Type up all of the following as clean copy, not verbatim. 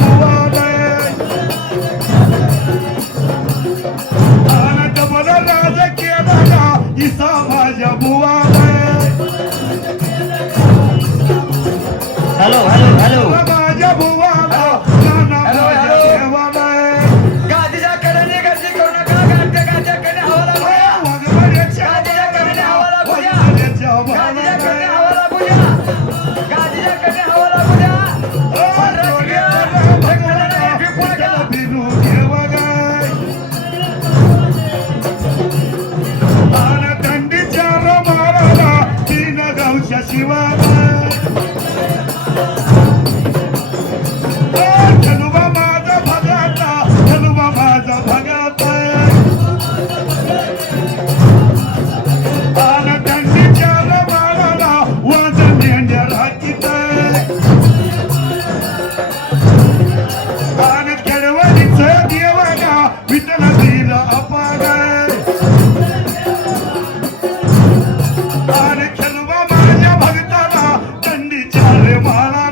बुवाने आणि डबल राज केला इसा माझ्या बुवाने हॅलो हॅलो हॅलो माझ्या बुवाला गादीच्या कडेने गर्दी करू नका गादीच्या कडे हवा लागू द्या गादीच्या कडे हवा लागू द्या गादीच्या कडे हवा लागू द्या गादीच्या कडे हवा लागू द्या थंडीच्या रमाला तीन गावच्या शिवाला धनुबा माझा भगाता धनुबा माझा भगाता आणि थंडीच्या रमाला वाजन मेंढ्या राखीत आणि खेळवणीचं देवाला विठ्ठल दिलं अपार आणि धनुबा माझ्या भगताला थंडीच्या रे माळा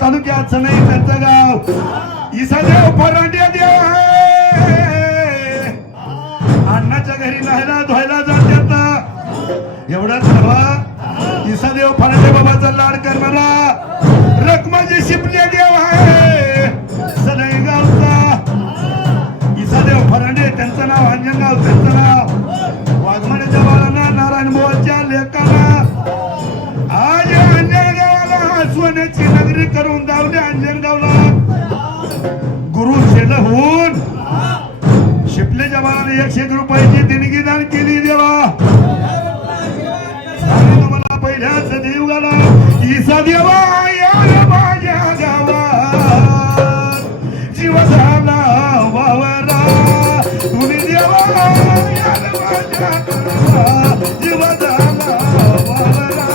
तालुक्यात सनई त्यांचं गाव इसादेव परांडे देव आहे अण्णाच्या घरी नाहीला धुवायला जातात एवढंच हवा इसादेव फरांडे बाबाचा लाड करणारा रखमाजी शिपले देव आहे सनई गावचा इसादेव फरांडे त्यांचं नाव अंजनगाव त्यांचं नाव वाघमारेच्या बाळांना नारायण मोहनच्या लेकांना आज अंजनगावाला सोन्याची नगरी करून दावले अंजनगावला गुरु शेल होऊन शिपलेच्या बाळाने 101 रुपयाची देणगी दान केली देवा मला पहिल्याच देव गाला ईसा देवा यार माझ्या गावात जीव झाला वावरा तुम्ही देवा यार माझ्या गावात जीव झाला वावरा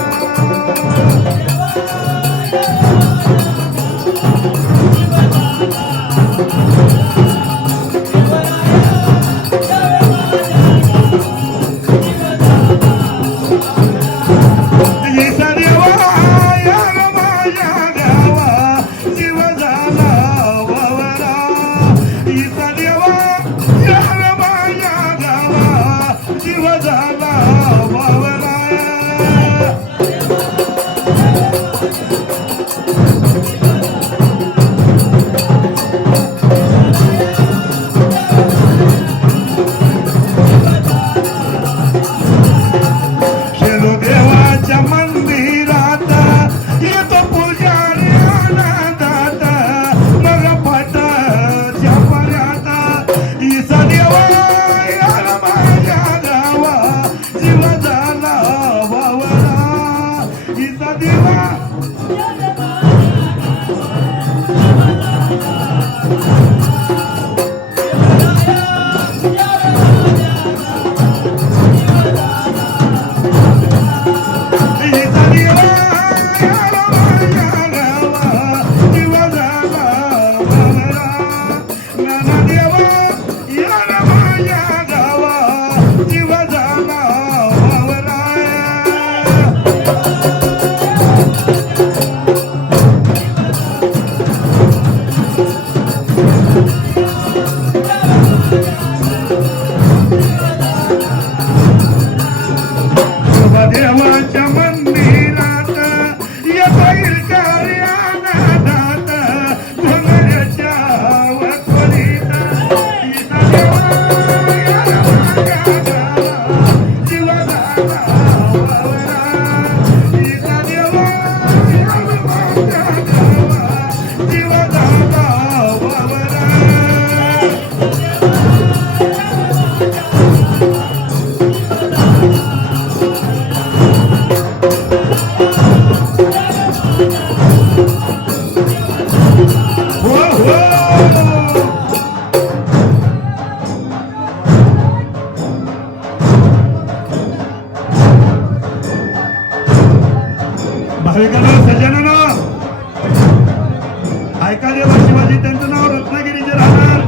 देवा शिवाजी त्यांचं नाव रत्नागिरीचे राहणार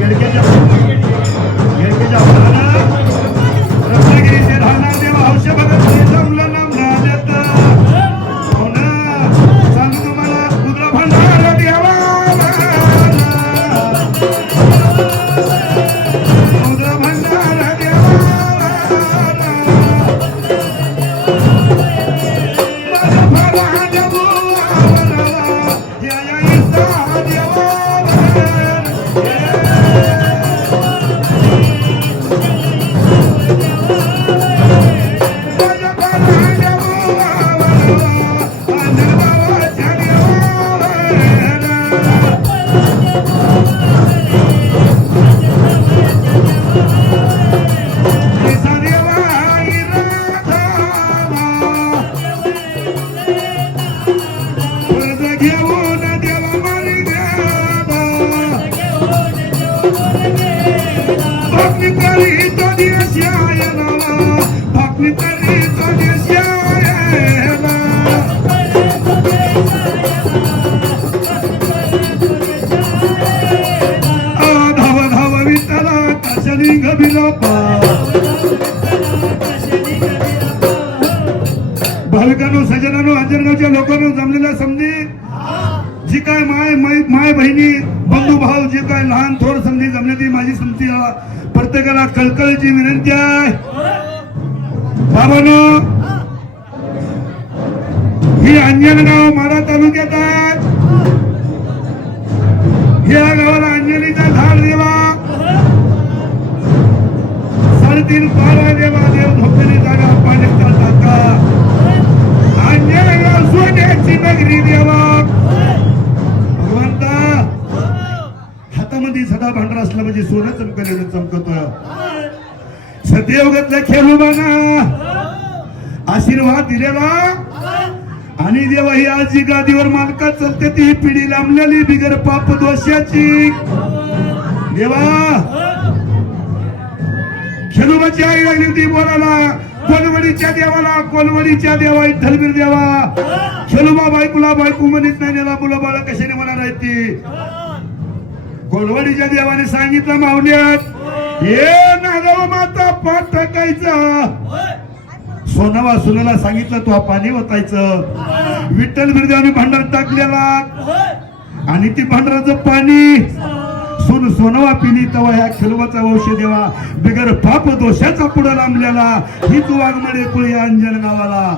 येडक्याच्या रत्नागिरीचे राहणार देवा हौश भगत जमलं नाम राजत हो ना सांगू तुम्हाला रुद्र भंडार देवा रुद्र भंडार देवा भाविकांनो सजनांनो अंजनगावच्या लोकांनो जमलेल्या समजी जी काय माय बहिणी बंधू भाऊ जे काय लहान थोर समजी जमलेली माझी समजी प्रत्येकाला कळकळीची विनंती आहे बाबांनो ही अंजनगाव माढा तालुक्यात आहे या गावाला अंजनीचा झाड देवा 3.5 पार आहे देवा देव झोपलेली जागा पाण्याचा टाका अंजनगाव सोन्याची नगरी देवा भगवंता हातामध्ये सदा भांडार असला म्हणजे सोनं चमकलेलं चमकतोय सत्ययुगातल्या खेळूबाना आशीर्वाद दिलेला आणि देवा ही आज जी गादीवर मालकात चालते ती पिढी लांबलेली बिगर पाप दोषाची देवा खेळूबाची आई लागली होती बोलायला कोलवडीच्या देवाला कोलवडीच्या देवा विठ्ठलबीर देवा खेळूबा बायकोला बायको म्हणत नाही देवा मुलं बाळ कशाने मला राहते कोलवडीच्या देवाने सांगितलं माऊल्यात ये नागाव माता पाठ टाकायचा सोनावा सुनाला सांगितलं तू पाणी ओतायचं विठ्ठल बिरदेवाने भांडार टाकलेला आणि ती भांडाराचं पाणी सोनवा पिली तेव्हा ह्या खेळवाचा वंश देवा बिगर पाप दोषाचा पुढे लांबलेला ही तू वाघमडे कुळी अंजन गावाला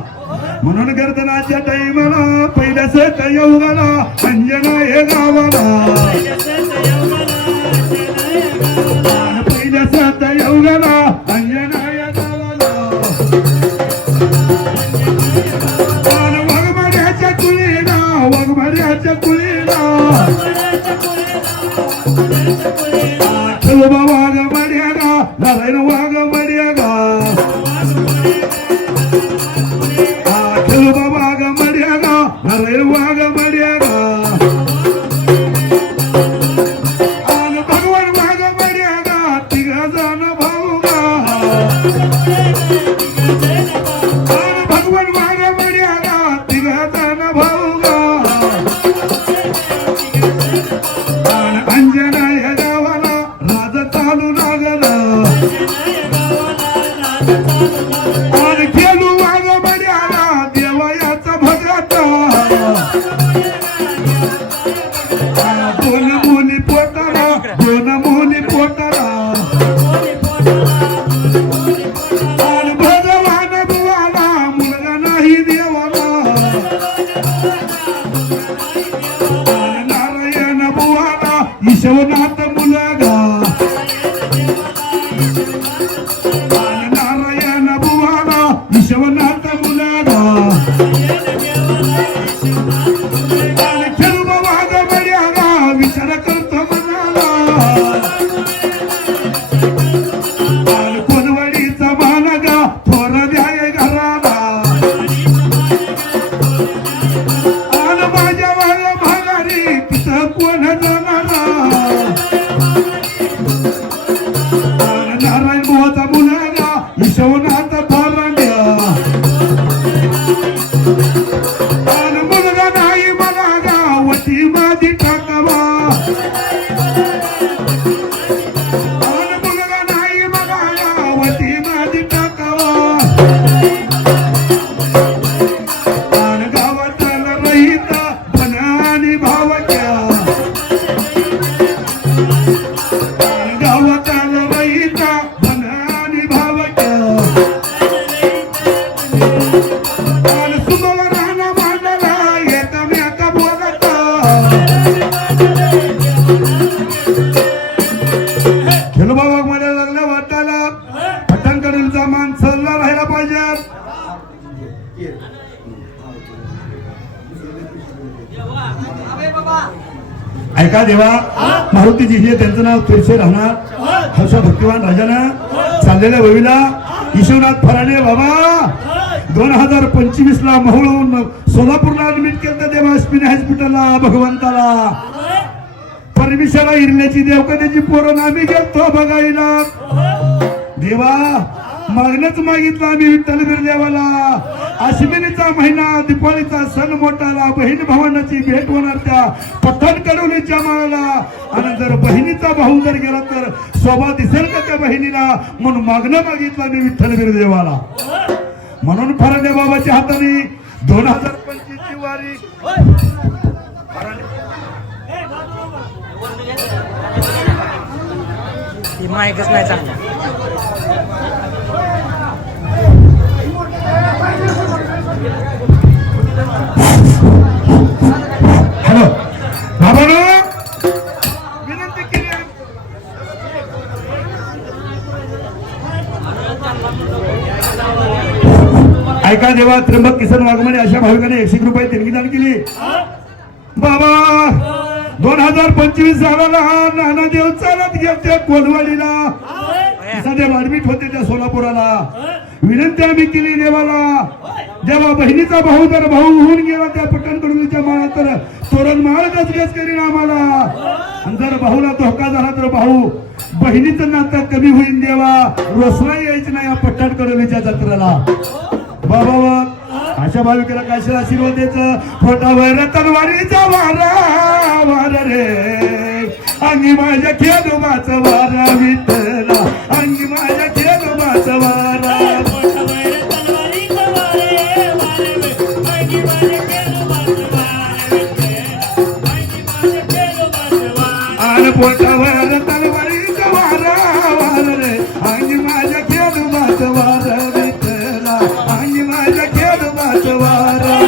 म्हणून गर्दनाच्या टाईमाला पहिल्याच युगाला अंजना हे गावाला पहिल्याच युगाला अंजना या गावाला वाघमाऱ्याच्या कुळीला वाघमाऱ्याच्या कुळीला खेळोबा वाघ मड्या गा नारायण वाघ मड्या गा खेळोबा वाघ मड्या गा नारायण वाघ मड्या गा आणि भगवान वाघ मड्या गा तिघा जण भाऊ गा आणि भगवान वाघ मड्या गा तिघा जण भाऊ गा आणि अंजना या गावाला राज चालू लागला आणि खेळू वाघ मड्याला देवयाचा भगत दोन मुली पोटाला दोन मुली पोटाला आणि भगवान बुवाला मुलगा नाही देवाला आणि नारायण बुवाला ईश्वनाथ मुलगा आणि नारायण बुवाला ईश्वनाथ मुलगा आणि खेळूबा वाघ मड्याला विचार करतो मनाला आणि कोणवडीचा मानगा थोर द्याय घराला आणि माझ्या वाघ भागारी तिथं कोण जाणारा ऐका देवा मारुतीजी हे त्यांचं नाव तिरशे राहणार हर्षा भक्तिवान राजानं चाललेल्या ववीला ईश्वरनाथ फराडे बाबा 2025 ला मोहोळून सोलापूरला ऍडमिट केलं देवा स्पिन हॉस्पिटलला भगवंताला परमेश्वरा इरल्याची देवकन्याची पोरं आम्ही गेलतो बघायला देवा मागणंच मागितलं आम्ही विठ्ठल बिरदेवाला अश्विनीचा महिना दिपाळीचा सण मोठाला बहीण भावांची भेट होणार त्या पठण कडवलीच्या माळाला आणि जर बहिणीचा भाऊ जर गेला तर शोभा दिसेल का त्या बहिणीला म्हणून मागणं मागितलं आम्ही विठ्ठल बिरदेवाला म्हणून फराडे बाबाच्या हाताने 2025 ची वारी माहितीच नाही चांगलं हॅलो बाबानो विनंती केली ऐका देवा त्र्यंबक किसन वाघमारे अशा भाविकाने 101 रुपये देणगी दान केली बाबा 2025 सालाला नानादेव चालत गेले कोलवाडीला सध्या ऍडमिट होते त्या सोलापुराला विनंती आम्ही केली देवाला जेव्हा बहिणीचा भाऊ जर भाऊ होऊन गेला त्या पट्टणकडूनच्या माळा तर तोरण माळ गजगज करीन आम्हाला आणि जर भाऊला धोका झाला तर भाऊ बहिणीचं नातं कमी होईल देवा रोसला यायचं नाही या पट्टणकडूनच्या जत्रेला बाबा अशा भाविकाला काय आशीर्वाद द्यायचं पोटावर तलवारीचा वारा वार रे अंगी माझ्या खेळोबाचं वारा विठ्ठला अंगी माझ्या खेळोबाचं वारा आणि पोटावर तलवारीचा वारा वार रे अंगी माझ्या खेळोबाचं वारा विठ्ठला अंगी माझ्या खेळोबाचं वारा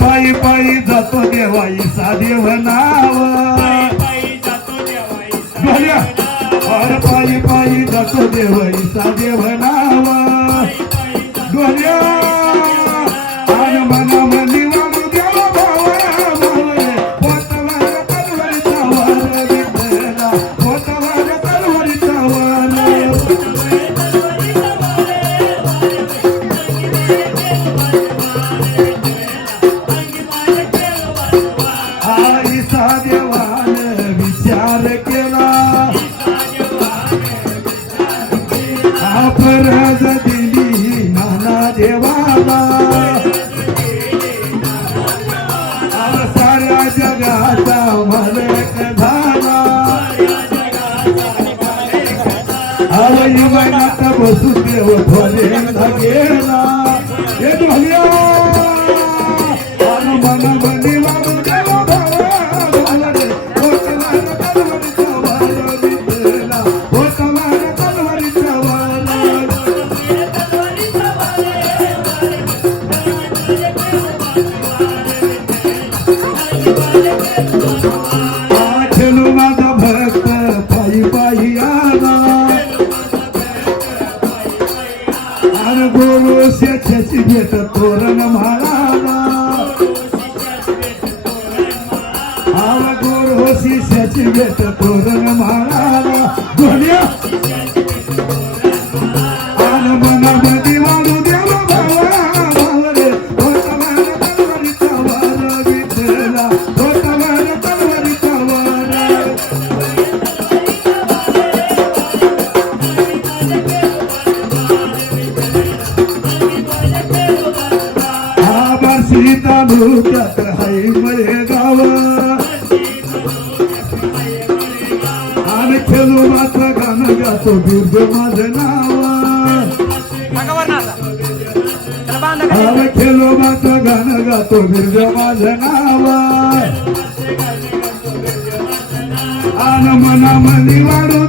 पायी पायी जातो देवाई सादेव नाव अरे पायी पायी जातो देवाई सादेव नाव डोल्या आणि मना मनी वागू देवा भावा भावरे पोतवार तलवारीचा वार विठ्ठला पोतवार तलवारीचा वार विचार केला अपराध दिली नाना देवाला साऱ्या जगाचा मालक झाला युगात वसुदेव भोलेला गेला हे ढोलिया मन मनी वागू देवा भावा खेळू माझा भक्त पायी पायी आला आणि गोरो शेछ्याची भेट तोरण म्हाळाला आवा गोरो शिष्याची भेट तोरण म्हाळाला ढोलिया आणि मनामध्ये वाढू देवा भावा भावरे पोतवार तलवारीचा वार विठ्ठला पोतवार तलवारीचा वार बार्शी तालुक्यात हाय मळे गाव आणि खेळू मात्र गाणं गातो बिरद माझं नाव आणि खेळू मात्र गाणं गातो बिरद माझं नाव आणि मना मनी वाढू